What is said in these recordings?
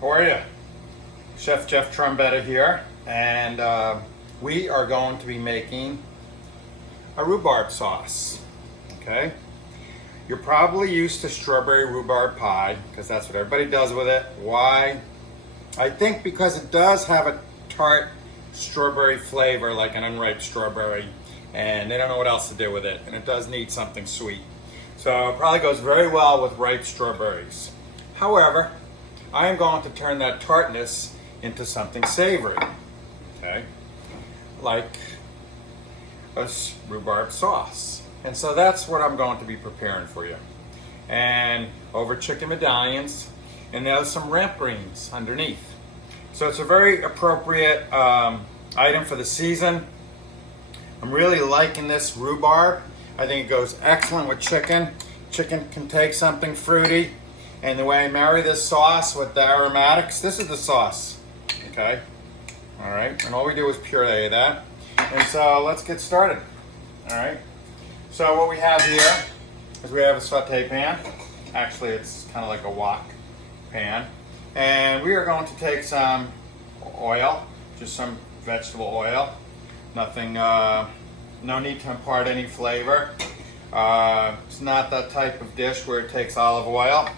How are you? Chef Jeff Trombetta here, and we are going to be making a rhubarb sauce. Okay? You're probably used to strawberry rhubarb pie because that's what everybody does with it. Why? I think because it does have a tart strawberry flavor, like an unripe strawberry, and they don't know what else to do with it, and it does need something sweet. So it probably goes very well with ripe strawberries. However, I am going to turn that tartness into something savory, okay? Like a rhubarb sauce. And so that's what I'm going to be preparing for you. And over chicken medallions, and there's some ramp greens underneath. So it's a very appropriate item for the season. I'm really liking this rhubarb. I think it goes excellent with chicken. Chicken can take something fruity. And the way I marry this sauce with the aromatics, this is the sauce, okay? All right, and all we do is puree that. And so let's get started, all right? So what we have here is we have a saute pan. Actually, it's kind of like a wok pan. And we are going to take some oil, just some vegetable oil. Nothing, no need to impart any flavor. It's not that type of dish where it takes olive oil.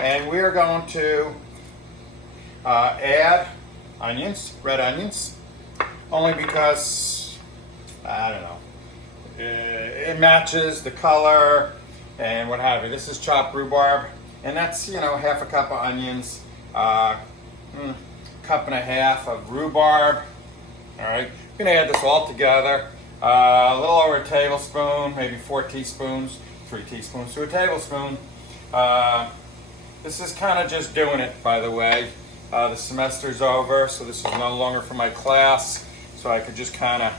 And we are going to add onions, red onions, only because, I don't know, it matches the color and what have you. This is chopped rhubarb, and that's, half a cup of onions, cup and a half of rhubarb. All right, we're gonna add this all together. A little over a tablespoon, maybe 4 teaspoons, 3 teaspoons to a tablespoon. This is kind of just doing it, by the way. The semester's over, so this is no longer for my class, so I could just kind of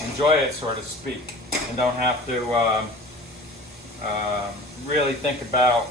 enjoy it, so to speak, and don't have to really think about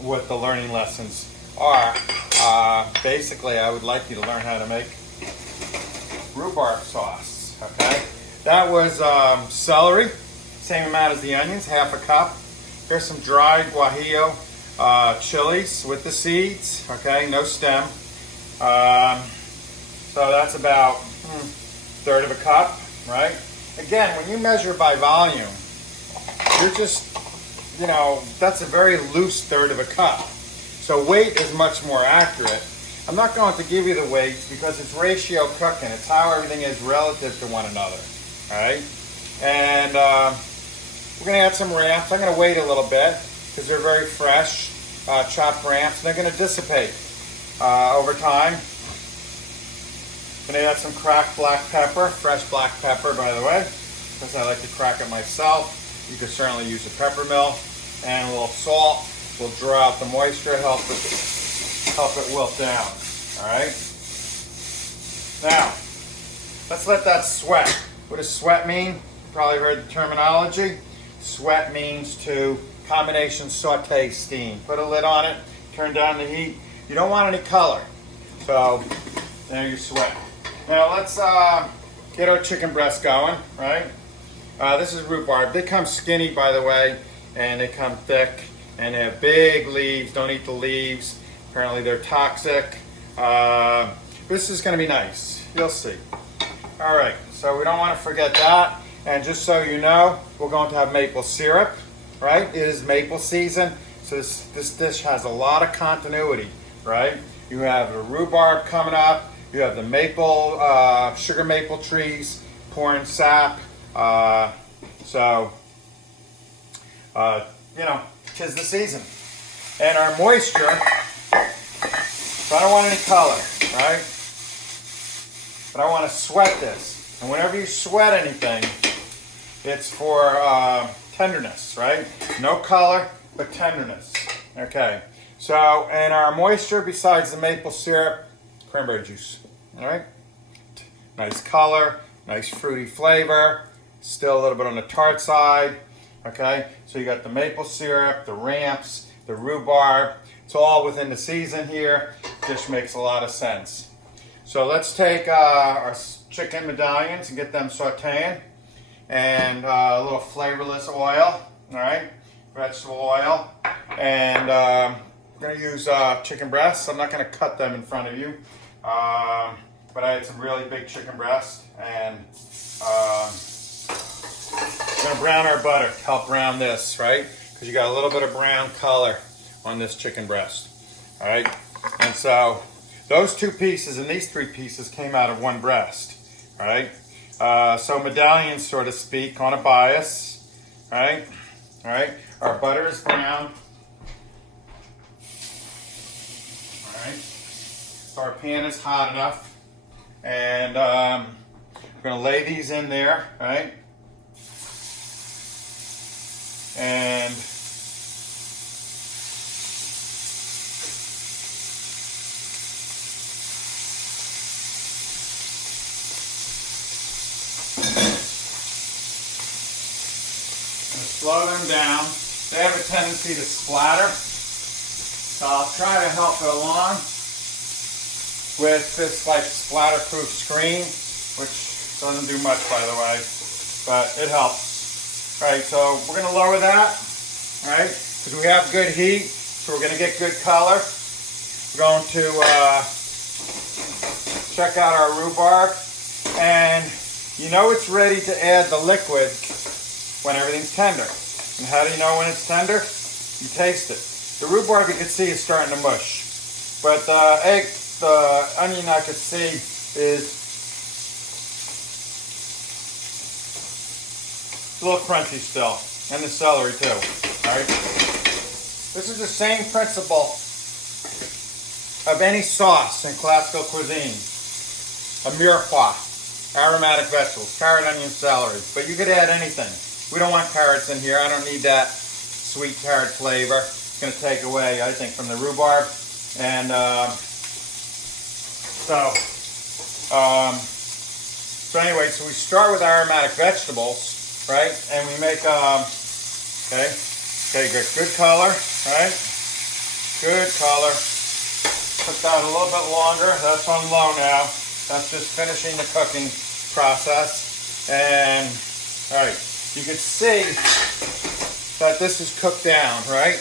what the learning lessons are. Basically, I would like you to learn how to make rhubarb sauce, okay? That was celery, same amount as the onions, half a cup. Here's some dried guajillo chilies with the seeds, okay, no stem. So that's about third of a cup, right? Again, when you measure by volume, you're just, that's a very loose third of a cup. So weight is much more accurate. I'm not going to give you the weight because it's ratio cooking. It's how everything is relative to one another, all right? And we're going to add some ramps. I'm going to wait a little bit because they're very fresh, chopped ramps. And they're going to dissipate over time. I'm going to add some cracked black pepper, fresh black pepper, by the way, because I like to crack it myself. You could certainly use a pepper mill. And a little salt will draw out the moisture, help it wilt down. All right? Now, let's let that sweat. What does sweat mean? You probably heard the terminology. Sweat means to combination saute steam. Put a lid on it, turn down the heat. You don't want any color. So there you sweat. Now let's get our chicken breast going, right? This is rhubarb. They come skinny, by the way, and they come thick, and they have big leaves. Don't eat the leaves. Apparently they're toxic. This is going to be nice. You'll see. All right, so we don't want to forget that. And just so you know, we're going to have maple syrup, right? It is maple season, so this dish has a lot of continuity, right? You have the rhubarb coming up. You have the maple, sugar maple trees pouring sap. So, 'tis the season. And our moisture, so I don't want any color, right? But I want to sweat this. And whenever you sweat anything, it's for tenderness, right? No color, but tenderness. Okay. So, and our moisture, besides the maple syrup, cranberry juice. All right? Nice color, nice fruity flavor. Still a little bit on the tart side. Okay? So you got the maple syrup, the ramps, the rhubarb. It's all within the season here. Dish makes a lot of sense. So let's take our chicken medallions and get them sauteing. And a little flavorless oil, all right? Vegetable oil. And We're going to use chicken breasts. I'm not going to cut them in front of you, but I had some really big chicken breast, and we're going to brown our butter to help brown this, right? Because you got a little bit of brown color on this chicken breast, all right? And so those 2 pieces and these 3 pieces came out of one breast, all right? So medallions, so to speak, on a bias, all right? All right, our butter is brown. All right, so our pan is hot enough, and we're going to lay these in there, right? And slow them down. They have a tendency to splatter, so I'll try to help it along with this like splatterproof screen, which doesn't do much, by the way, but it helps. All right, so we're going to lower that, all right, because we have good heat, so we're going to get good color. We're going to check out our rhubarb, and you know it's ready to add the liquid when everything's tender. And how do you know when it's tender? You taste it. The rhubarb, you can see, is starting to mush. But the onion, I could see, is a little crunchy still. And the celery too. Alright? This is the same principle of any sauce in classical cuisine. A mirepoix, aromatic vegetables, carrot, onion, celery. But you could add anything. We don't want carrots in here. I don't need that sweet carrot flavor. It's going to take away, I think, from the rhubarb. And so anyway, so we start with aromatic vegetables, right? And we make, okay, good color, right? Good color. Put that a little bit longer. That's on low now. That's just finishing the cooking process. And, all right. You can see that this is cooked down, right?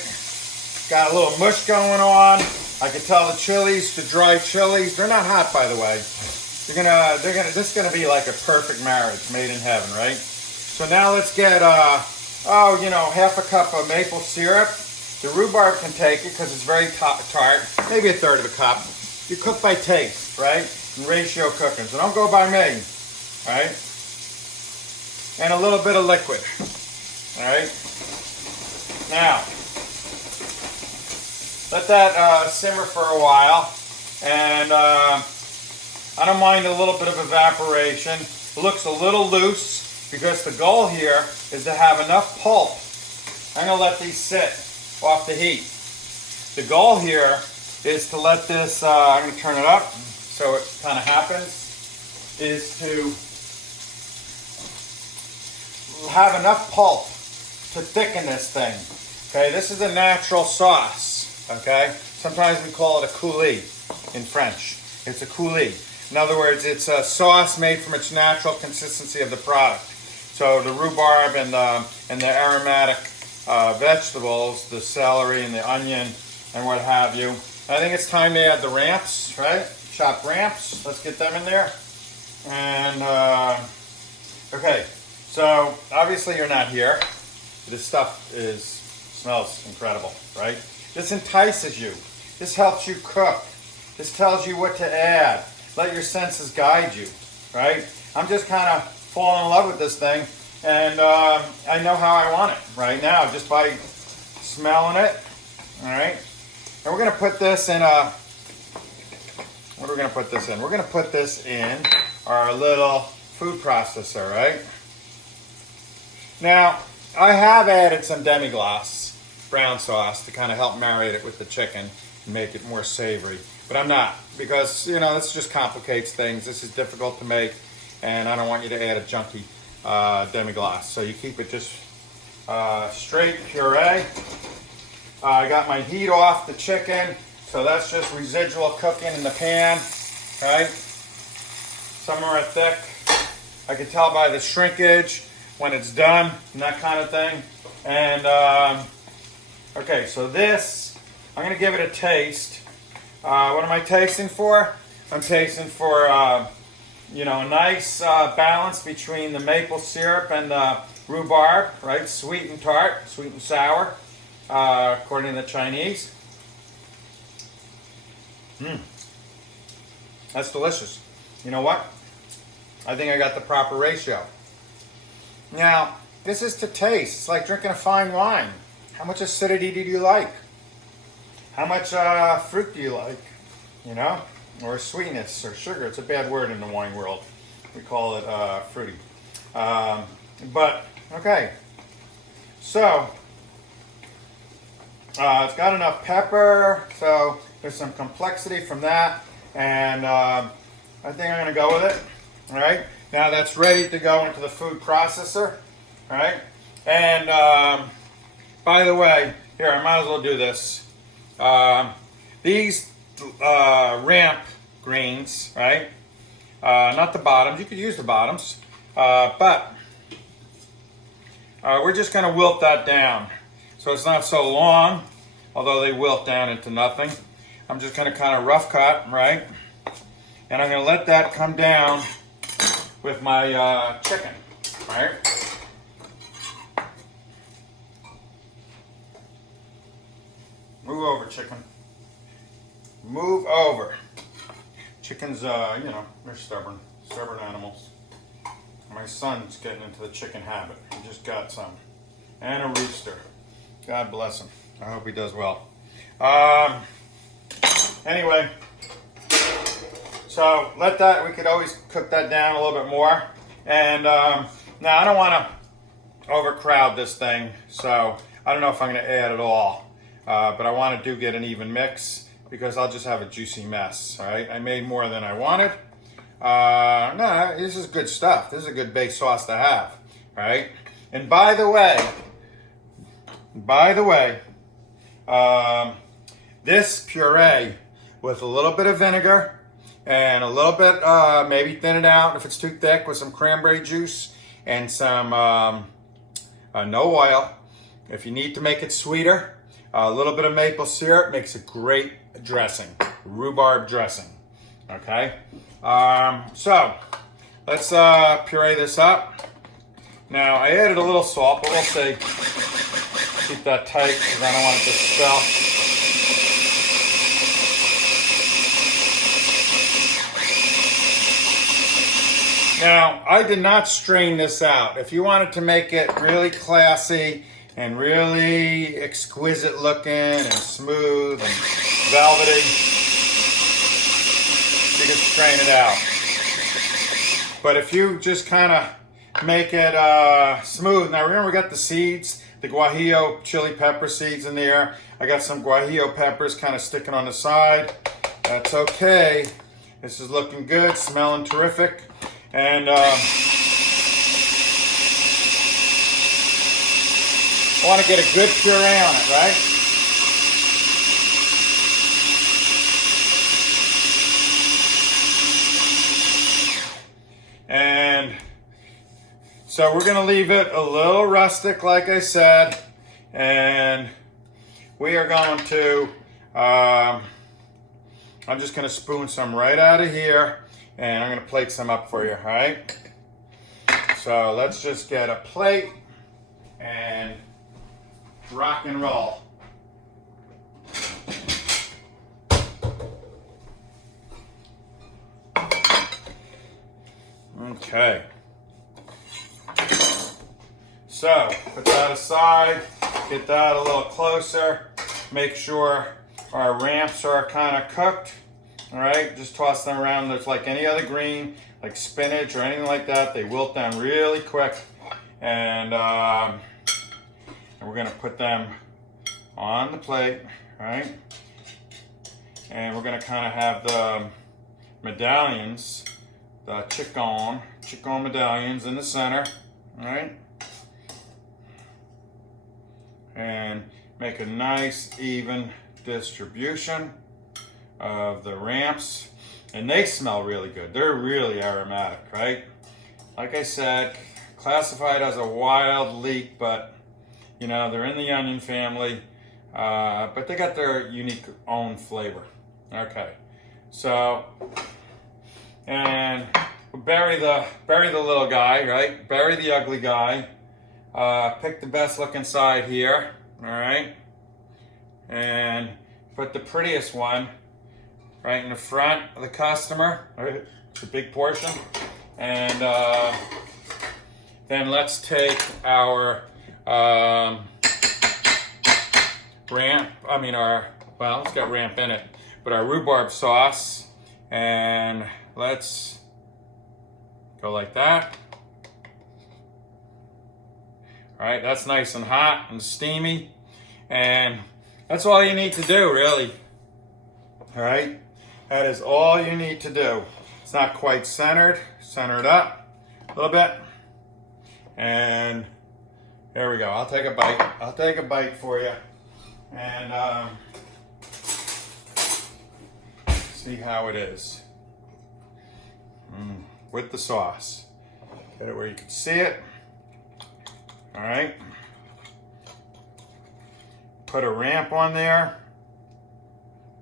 Got a little mush going on. I can tell the chilies, the dry chilies, they're not hot, by the way. This is gonna be like a perfect marriage, made in heaven, right? So now let's get, half a cup of maple syrup. The rhubarb can take it because it's very tart. Maybe a third of a cup. You cook by taste, right? And ratio cooking. So don't go by me, all right? And a little bit of liquid. All right. Now, let that simmer for a while, and I don't mind a little bit of evaporation. It looks a little loose because the goal here is to have enough pulp. I'm going to let these sit off the heat. The goal here is to let this, I'm going to turn it up so it kind of happens, is to have enough pulp to thicken this thing. Okay, this is a natural sauce. Okay, sometimes we call it a coulis in French. It's a coulis. In other words, it's a sauce made from its natural consistency of the product. So the rhubarb and the aromatic vegetables, the celery and the onion and what have you. I think it's time to add the ramps, right? Chopped ramps. Let's get them in there. And okay. So obviously you're not here. This stuff smells incredible, right? This entices you. This helps you cook. This tells you what to add. Let your senses guide you, right? I'm just kind of falling in love with this thing, and I know how I want it right now just by smelling it, all right? And we're going to put this in a, what are we going to put this in? We're going to put this in our little food processor, right? Now, I have added some demi-glace brown sauce to kind of help marinate it with the chicken and make it more savory. But I'm not, because, this just complicates things. This is difficult to make, and I don't want you to add a junky demi-glace. So you keep it just straight puree. I got my heat off the chicken, so that's just residual cooking in the pan, right? Some are thick. I can tell by the shrinkage when it's done and that kind of thing. And okay, so this I'm going to give it a taste. What am I tasting for? I'm tasting for, you know, a nice balance between the maple syrup and the rhubarb, right? Sweet and tart, sweet and sour, according to the Chinese. That's delicious. You know what? I think I got the proper ratio. Now, this is to taste. It's like drinking a fine wine. How much acidity do you like? How much fruit do you like? You know? Or sweetness or sugar. It's a bad word in the wine world. We call it fruity. But, okay. So, it's got enough pepper. So, there's some complexity from that. And I think I'm going to go with it. All right. Now that's ready to go into the food processor. All right. And by the way, here, I might as well do this. These ramp greens, right? Not the bottoms. You could use the bottoms. But we're just going to wilt that down. So it's not so long, although they wilt down into nothing. I'm just going to kind of rough cut, right? And I'm going to let that come down with my chicken, right? Move over, chicken. Move over. Chickens, you know, they're stubborn animals. My son's getting into the chicken habit. He just got some. And a rooster. God bless him. I hope he does well. Anyway, so let that, we could always cook that down a little bit more. And now I don't want to overcrowd this thing, so I don't know if I'm going to add it all. But I want to get an even mix because I'll just have a juicy mess, all right? I made more than I wanted. No, this is good stuff. This is a good base sauce to have, right? And by the way, this puree with a little bit of vinegar and a little bit, maybe thin it out if it's too thick with some cranberry juice and some no oil. If you need to make it sweeter, a little bit of maple syrup makes a great dressing, rhubarb dressing. Okay, so let's puree this up. Now I added a little salt, but we'll see. Keep that tight because I don't want it to spill. Now, I did not strain this out. If you wanted to make it really classy and really exquisite looking and smooth and velvety, you can strain it out. But if you just kind of make it smooth, now remember we got the seeds, the guajillo chili pepper seeds in there. I got some guajillo peppers kind of sticking on the side. That's okay. This is looking good, smelling terrific. And I want to get a good puree on it, right? And so we're going to leave it a little rustic, like I said. And we are going to, I'm just going to spoon some right out of here. And I'm going to plate some up for you, all right? So let's just get a plate and rock and roll. Okay. So put that aside, get that a little closer. Make sure our ramps are kind of cooked. All right, just toss them around. There's like any other green, like spinach or anything like that. They wilt down really quick. And we're gonna put them on the plate, right? And we're gonna kind of have the medallions, the chicken medallions in the center, all right? And make a nice even distribution of the ramps, and they smell really good. They're really aromatic, right? Like I said, classified as a wild leek, but you know, they're in the onion family. but they got their unique own flavor. Okay, so, and we'll bury the little guy, right? Bury the ugly guy. Pick the best looking side here, all right? And put the prettiest one right in the front of the customer, right? It's a big portion. And then let's take our ramp, well, it's got ramp in it, but our rhubarb sauce, and let's go like that. All right, that's nice and hot and steamy, and that's all you need to do, really. All right, that is all you need to do. It's not quite centered. Center it up a little bit, and there we go. I'll take a bite. I'll take a bite for you, and see how it is with the sauce. Get it where you can see it. All right. Put a ramp on there,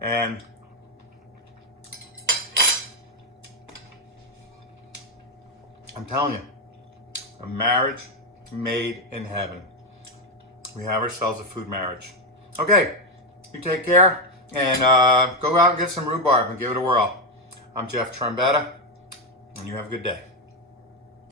and I'm telling you, a marriage made in heaven. We have ourselves a food marriage. Okay, you take care, and go out and get some rhubarb and give it a whirl. I'm Jeff Trombetta, and you have a good day.